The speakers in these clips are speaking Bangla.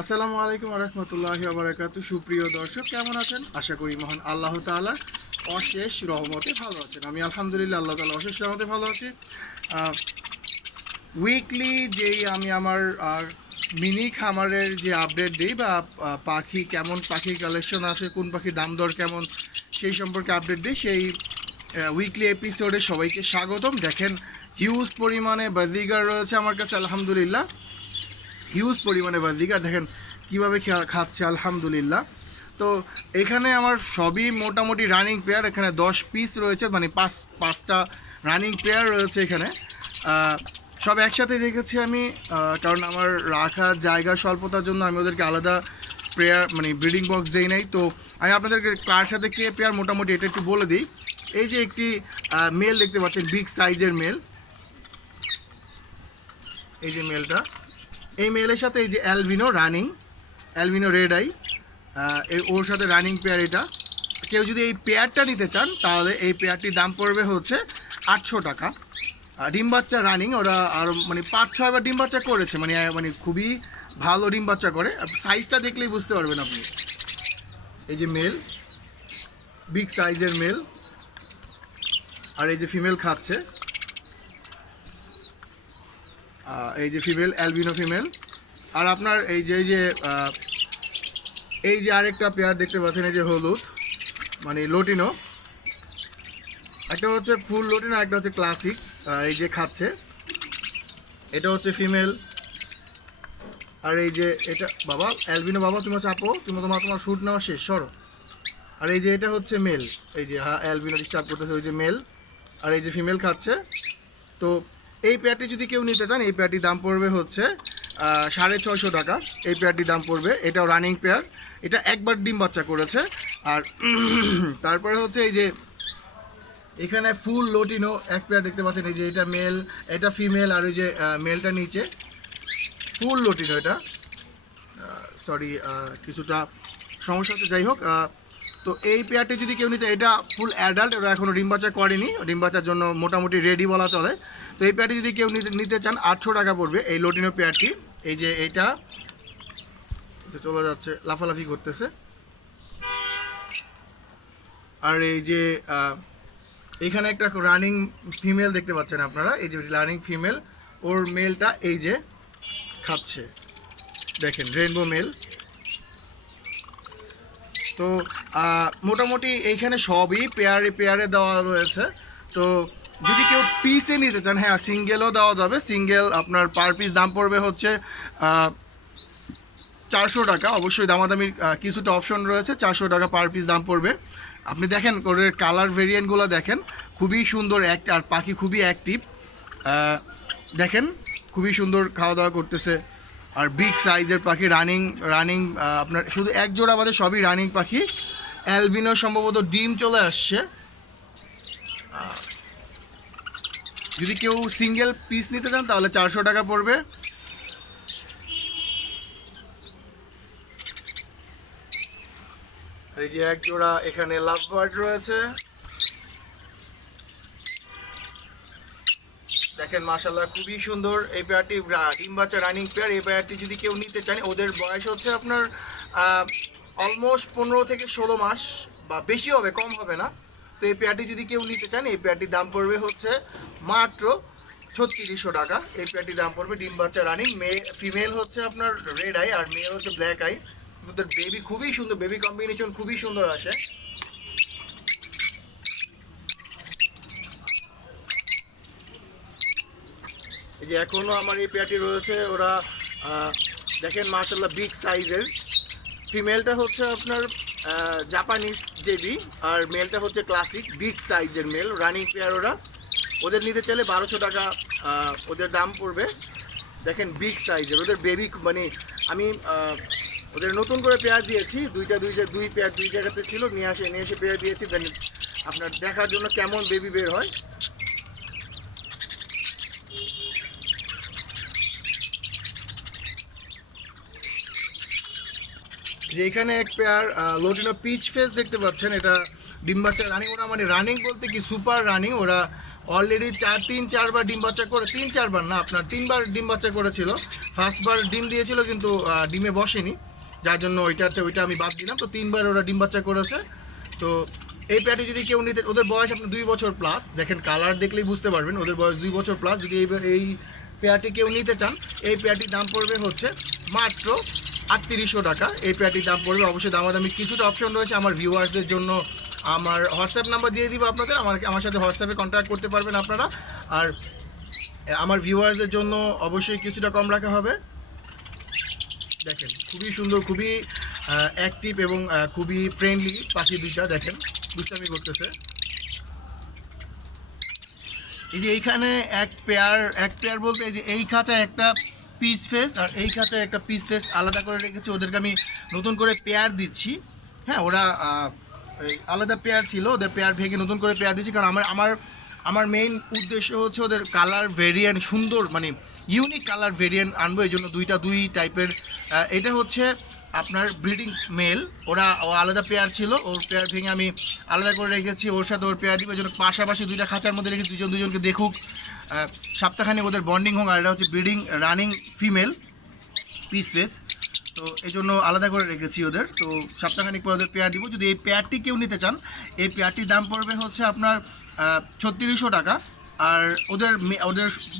আসসালামু আলাইকুম ওয়া রাহমাতুল্লাহি ওয়া বারাকাতুহু। সুপ্রিয় দর্শক, কেমন আছেন? আশা করি মহান আল্লাহ তাআলার অশেষ রহমতে ভালো আছেন। আমি আলহামদুলিল্লাহ আল্লাহ তাআলার অশেষ রহমতে ভালো আছি। উইকলি যেই আমি আমার মিনি খামারের যে আপডেট দিই বা পাখি কেমন পাখির কালেকশন আছে, কোন পাখির দাম দর কেমন, সেই সম্পর্কে আপডেট দিই। সেই উইকলি এপিসোডে সবাইকে স্বাগতম। দেখেন, হিউজ পরিমাণে বাজিগার রয়েছে আমার কাছে আলহামদুলিল্লাহ। হিউজ পরিমাণে বাজিগার দেখেন কীভাবে খাচ্ছে আলহামদুলিল্লাহ। তো এখানে আমার সবই মোটামুটি রানিং পেয়ার। এখানে 10 পিস রয়েছে, মানে পাঁচটা রানিং পেয়ার রয়েছে এখানে। সব একসাথে রেখেছি আমি, কারণ আমার রাখার জায়গা স্বল্পতার জন্য আমি ওদেরকে আলাদা পেয়ার মানে ব্রিডিং বক্স দেই নাই। তো আমি আপনাদেরকে কার সাথে কে পেয়ার মোটামুটি এটা একটু বলে দিই। এই যে একটি মেল দেখতে পাচ্ছেন, বিগ সাইজের মেল। এই যে মেলটা, এই মেলের সাথে এই যে albino running, albino red eye, ওর সাথে রানিং পেয়ার এটা। কেউ যদি এই পেয়ারটা নিতে চান তাহলে এই পেয়ারটির দাম পড়বে হচ্ছে 800 টাকা। ডিম বাচ্চা রানিং, ওরা আরও মানে 5-6 বার ডিম বাচ্চা করেছে, মানে খুবই ভালো ডিম বাচ্চা করে। সাইজটা দেখলেই বুঝতে পারবেন আপনি। এই যে মেল, বিগ সাইজের মেল, আর এই যে ফিমেল খাচ্ছে। এই যে ফিমেল, অ্যালবিনো ফিমেল। আর আপনার এই যে আরেকটা পেয়ার দেখতে পাচ্ছেন, এই যে হলুদ মানে লোটিনো। একটা হচ্ছে ফুল লোটিনো, একটা হচ্ছে ক্লাসিক। এই যে খাচ্ছে, এটা হচ্ছে ফিমেল। আর এই যে এটা বাবা অ্যালবিনো, বাবা তুমি চাপো, তোমার শ্যুট নেওয়া শেষ, সরো। আর এই যে এটা হচ্ছে মেল, এই যে অ্যালবিনো ডিস্টার্ব করতেছে, ওই যে মেল। আর এই যে ফিমেল খাচ্ছে। তো এই পেয়ারটি যদি কেউ নিতে চান, এই পেয়ারটির দাম পড়বে হচ্ছে 650 টাকা। এই পেয়ারটির দাম পড়বে, এটাও রানিং পেয়ার। এটা একবার ডিম বাচ্চা করেছে। আর তারপরে হচ্ছে এই যে এখানে ফুল লোটিনো এক পেয়ার দেখতে পাচ্ছেন। এই যে এটা মেল, এটা ফিমেল। আর ওই যে মেলটা নিচে ফুল লোটিনো। এটা সরি কিছুটা সমস্যা হচ্ছে, যাই হোক। তো এই পেয়ারটি যদি কেউ নিতে, এটা ফুল অ্যাডাল্ট, ওরা এখনও ডিম বাচ্চা করেনি, ডিম বাচ্চার জন্য মোটামুটি রেডি বলা চলে। তো এই পেয়ারটি যদি কেউ নিতে চান 800 টাকা পড়বে এই লোটিনো পেয়ারটি। এই যে এইটা চলে যাচ্ছে, লাফালাফি করতেছে। আর এই যে এখানে একটা রানিং ফিমেল দেখতে পাচ্ছেন আপনারা, এই যে রানিং ফিমেল, ওর মেলটা এই যে খাচ্ছে, দেখেন রেনবো মেল। তো মোটামুটি এইখানে সবই পেয়ারে দেওয়া রয়েছে। তো যদি কেউ পিসে নিতে চান, হ্যাঁ সিঙ্গেলও দেওয়া যাবে। সিঙ্গেল আপনার পার পিস দাম পড়বে হচ্ছে 400 টাকা। অবশ্যই দামাদামির কিছুটা অপশন রয়েছে। 400 টাকা পার পিস দাম পড়বে। আপনি দেখেন ওদের কালার ভেরিয়েন্টগুলো দেখেন, খুবই সুন্দর। আর পাখি খুবই অ্যাক্টিভ, দেখেন খুবই সুন্দর খাওয়া দাওয়া করতেছে। আর বিগ সাইজের পাখি, রানিং আপনার শুধু এক জোড়া বাদে সবই রানিং পাখি। অ্যালবিনো সম্ভবত ডিম চলে আসছে। যদি কেউ সিঙ্গেল পিস নিতে চান তাহলে 400 টাকা পড়বে। এই যে এক জোড়া এখানে লাভ বার্ড রয়েছে, দেখেন মাশাআল্লাহ খুবই সুন্দর। এই পেয়ারটি ডিম বাচ্চা রানিং পেয়ার। এই পেয়ারটি যদি কেউ নিতে চান, ওদের বয়স হচ্ছে আপনার অলমোস্ট 15 থেকে 16 মাস, বা বেশি হবে, কম হবে না। তো এই পেয়ারটি যদি কেউ নিতে চান, এই পেয়ারটির দাম পড়বে হচ্ছে মাত্র 3600 টাকা। এই পেয়ারটির দাম পড়বে, ডিম বাচ্চা রানিং। ফিমেল হচ্ছে আপনার রেড আই, আর মেল হচ্ছে ব্ল্যাক আই। ওদের বেবি খুবই সুন্দর, বেবি কম্বিনেশন খুবই সুন্দর আসে। এই যে এখনও আমার এই পেয়ারটি রয়েছে। ওরা দেখেন মাশাআল্লাহ বিগ সাইজের। ফিমেলটা হচ্ছে আপনার জাপানিজ জেবি, আর মেলটা হচ্ছে ক্লাসিক বিগ সাইজের মেল, রানিং পেয়ার ওরা। ওদের নিতে চাইলে 1200 টাকা ওদের দাম পড়বে। দেখেন বিগ সাইজের ওদের বেবি, মানে আমি ওদের নতুন করে পেয়ার দিয়েছি, দুই পেয়ার দুই জায়গাতে ছিল, নিয়ে এসে পেয়ার দিয়েছি। দেন আপনার দেখার জন্য কেমন বেবি বের হয়। যে এখানে এক পেয়ার লোটিনো পিচ ফেস দেখতে পাচ্ছেন, এটা ডিম বাচ্চা রানিং। ওরা মানে রানিং বলতে কি সুপার রানিং। ওরা অলরেডি 3-4বার ডিম বাচ্চা করে, 3-4বার না, আপনার 3বার ডিম বাচ্চা করেছিল। ফার্স্টবার ডিম দিয়েছিল কিন্তু ডিমে বসেনি, যার জন্য ওইটা আমি বাদ দিলাম। তো 3বার ওরা ডিম বাচ্চা করেছে। তো এই পেয়ারটি যদি কেউ নিতে, ওদের বয়স আপনার 2 বছর প্লাস, দেখেন কালার দেখলেই বুঝতে পারবেন ওদের বয়স 2 বছর প্লাস। যদি এই পেয়ারটি কেউ নিতে চান, এই পেয়ারটির দাম পড়বে হচ্ছে মাত্র 3800 টাকা। এই পেয়ারটির দাম পড়বে। অবশ্যই দামাদামি কিছুটা অপশন রয়েছে আমার ভিউয়ার্সদের জন্য। আমার হোয়াটসঅ্যাপ নাম্বার দিয়ে দিব আপনাদের, আমার সাথে হোয়াটসঅ্যাপে কন্ট্যাক্ট করতে পারবেন আপনারা। আর আমার ভিউয়ার্সদের জন্য অবশ্যই কিছুটা কম রাখা হবে। দেখেন খুবই সুন্দর, খুবই অ্যাক্টিভ এবং খুবই ফ্রেন্ডলি পাখি দুইটা। দেখেন দুষ্টামি করতেছে। এই যে এইখানে এক পেয়ার বলতে এই যে এই খাঁচায় একটা পিস ফেস আর এই খাঁচায় একটা পিস ফেস আলাদা করে রেখেছি। ওদেরকে আমি নতুন করে পেয়ার দিচ্ছি। হ্যাঁ, ওরা আলাদা পেয়ার ছিল, ওদের পেয়ার ভেঙে নতুন করে পেয়ার দিচ্ছি। কারণ আমার মেইন উদ্দেশ্য হচ্ছে ওদের কালার ভেরিয়েন্ট সুন্দর, মানে ইউনিক কালার ভেরিয়েন্ট আনবো। এই জন্য দুই টাইপের। এটা হচ্ছে আপনার ব্রিডিং মেল, ওরা আলাদা পেয়ার ছিল, ওর পেয়ার ভেঙে আমি আলাদা করে রেখেছি। ওর সাথে ওর পেয়ার দিব, এই জন্য পাশাপাশি দুইটা খাঁচার মধ্যে রেখে দুজনকে দেখুক, সপ্তাহখানেক ওদের বন্ডিং হোক। আর এটা হচ্ছে breeding running female piece face, তো এই জন্য আলাদা করে রেখেছি ওদের। তো সপ্তাহখানিক পর ওদের পেয়ার দিব। যদি এই পেয়ারটি কেউ নিতে চান, এই পেয়ারটির দাম পড়বে হচ্ছে আপনার 3600 টাকা। আর ওদের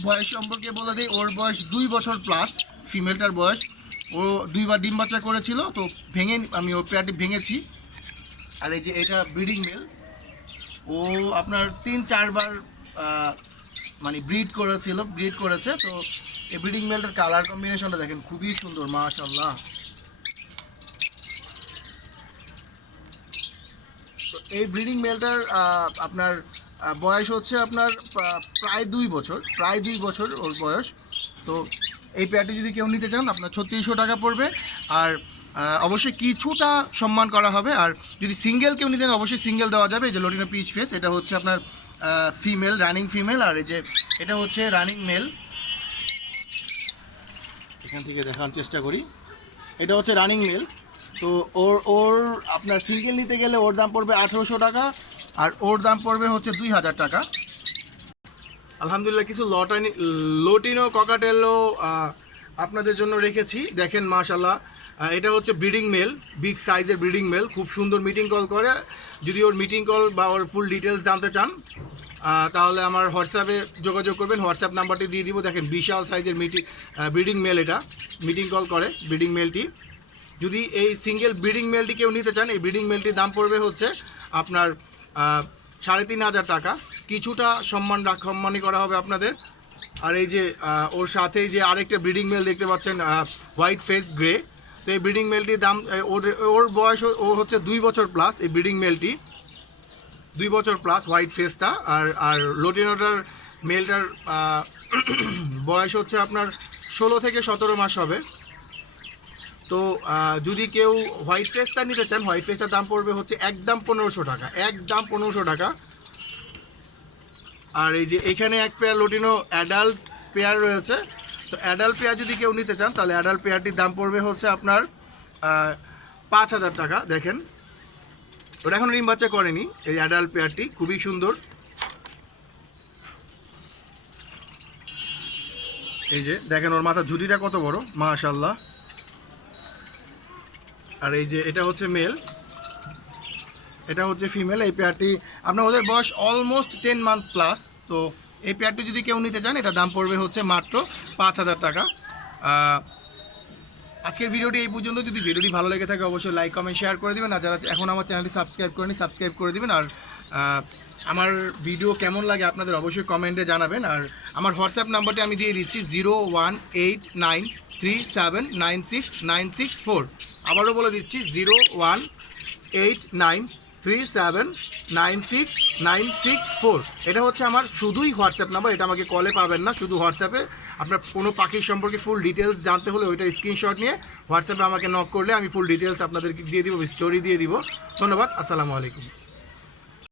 বয়স সম্পর্কে বলে দিই, ওর বয়স 2 বছর প্লাস। ফিমেলটার বয়স, ও 2বার ডিম বাচ্চা করেছিল, তো আমি ওর পেয়ারটি ভেঙেছি। আর এই যে এটা ব্রিডিং মেল, ও আপনার 3-4বার মানে ব্রিড করেছে। তো এই ব্রিডিং মেলটার কালার কম্বিনেশনটা দেখেন খুবই সুন্দর, মাশাআল্লাহ। তো এই ব্রিডিং মেলটার আপনার বয়স হচ্ছে আপনার প্রায় 2 বছর ওর বয়স। তো এই পেয়ারটি যদি কেউ নিতে চান, আপনার 3600 টাকা পড়বে। আর অবশ্যই কিছুটা সম্মান করা হবে। আর যদি সিঙ্গেল কেউ নিতে চান, অবশ্যই সিঙ্গেল দেওয়া যাবে। এই যে লটিনো পিচ ফেস, এটা হচ্ছে আপনার ফিমেল, রানিং ফিমেল। আর এই যে এটা হচ্ছে রানিং মেল। এখান থেকে দেখানোর চেষ্টা করি, এটা হচ্ছে রানিং মেল। তো ওর আপনার সিঙ্গেল নিতে গেলে ওর দাম পড়বে 1800 টাকা, আর ওর দাম পড়বে হচ্ছে 2000 টাকা। আলহামদুলিল্লাহ কিছু লোটিনো ককাটেলও আপনাদের জন্য রেখেছি। দেখেন মাশাআল্লাহ, এটা হচ্ছে ব্রিডিং মেল, বিগ সাইজের ব্রিডিং মেল, খুব সুন্দর মিটিং কল করে। যদি ওর মিটিং কল বা ওর ফুল ডিটেলস জানতে চান, তাহলে আমার হোয়াটসঅ্যাপে যোগাযোগ করবেন। হোয়াটসঅ্যাপ নাম্বারটি দিয়ে দিব। দেখেন বিশাল সাইজের ব্রিডিং মেল, এটা মিটিং কল করে ব্রিডিং মেলটি। যদি এই সিঙ্গেল ব্রিডিং মেলটি কেউ নিতে চান, এই ব্রিডিং মেলটির দাম পড়বে হচ্ছে আপনার 3500 টাকা। কিছুটা সম্মানই করা হবে আপনাদের। আর এই যে ওর সাথেই যে আরেকটা ব্রিডিং মেল দেখতে পাচ্ছেন, হোয়াইট ফেস গ্রে। তো এই ব্রিডিং মেলটির দাম, ওর বয়স ও হচ্ছে 2 বছর প্লাস। এই ব্রিডিং মেলটি 2 বছর প্লাস, হোয়াইট ফেসটা। আর লোটিনোটার মেলটার বয়স হচ্ছে আপনার 16 থেকে 17 মাস হবে। তো যদি কেউ হোয়াইট ফেসটা নিতে চান, হোয়াইট ফেসটার দাম পড়বে হচ্ছে একদম 1500 টাকা, একদম 1500 টাকা। আর এই যে এখানে এক পেয়ার লোটিনো অ্যাডাল্ট পেয়ার রয়েছে। তো অ্যাডাল্ট পেয়ার যদি কেউ নিতে চান, তাহলে অ্যাডাল্ট পেয়ারটির দাম পড়বে হচ্ছে আপনার 5000 টাকা। দেখেন ওটা এখন ডিম বাচ্চা করেনি। এই অ্যাডাল্ট পেয়ারটি খুবই সুন্দর। এই যে দেখেন ওর মাথার ঝুঁটিটা কত বড়, মাশাআল্লাহ। আর এই যে এটা হচ্ছে মেল, এটা হচ্ছে ফিমেল। এই পেয়ারটি আপনার, ওদের বয়স অলমোস্ট 10 মান্থ প্লাস। তো এই পেয়ারটি যদি কেউ নিতে চান, এটা দাম পড়বে হচ্ছে মাত্র 5000 টাকা। আজকের ভিডিওটি এই পর্যন্ত। যদি ভিডিওটি ভালো লেগে থাকে, অবশ্যই লাইক কমেন্ট শেয়ার করে দেবেন। আর যারা এখন আমার চ্যানেলটি সাবস্ক্রাইব করেনি, সাবস্ক্রাইব করে দেবেন। আর আমার ভিডিও কেমন লাগে আপনাদের অবশ্যই কমেন্টে জানাবেন। আর আমার হোয়াটসঅ্যাপ নাম্বারটি আমি দিয়ে দিচ্ছি 01893796964। আবারও বলে দিচ্ছি 01893796964। এটা হচ্ছে আমার শুধুই হোয়াটসঅ্যাপ নাম্বার, এটা আমাকে কলে পাবেন না, শুধু হোয়াটসঅ্যাপে। আপনার কোনো পাখির সম্পর্কে ফুল ডিটেলস জানতে হলে ওইটা স্ক্রিনশট নিয়ে হোয়াটসঅ্যাপে আমাকে নক করলে আমি ফুল ডিটেলস আপনাদেরকে দিয়ে দিব, স্টোরি দিয়ে দিব। ধন্যবাদ, আসসালামু আলাইকুম।